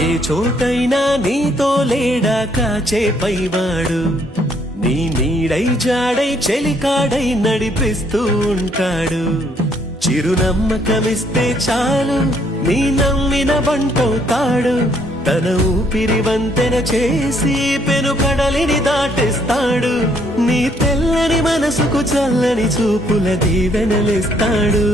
ఏ చోటైనా నీతో లేడా కాచే పైవాడు, నీ నీడై జాడై చెలికాడై నడిపిస్తూ ఉంటాడు. చిరునమ్మకమిస్తే చాలు నీ నమ్మిన బంటవుతాడు. తన ఊపిరి వంతెన చేసి పెను కడలిని దాటిస్తాడు. నీ తెల్లని మనసుకు చల్లని చూపుల దీవెనలిస్తాడు.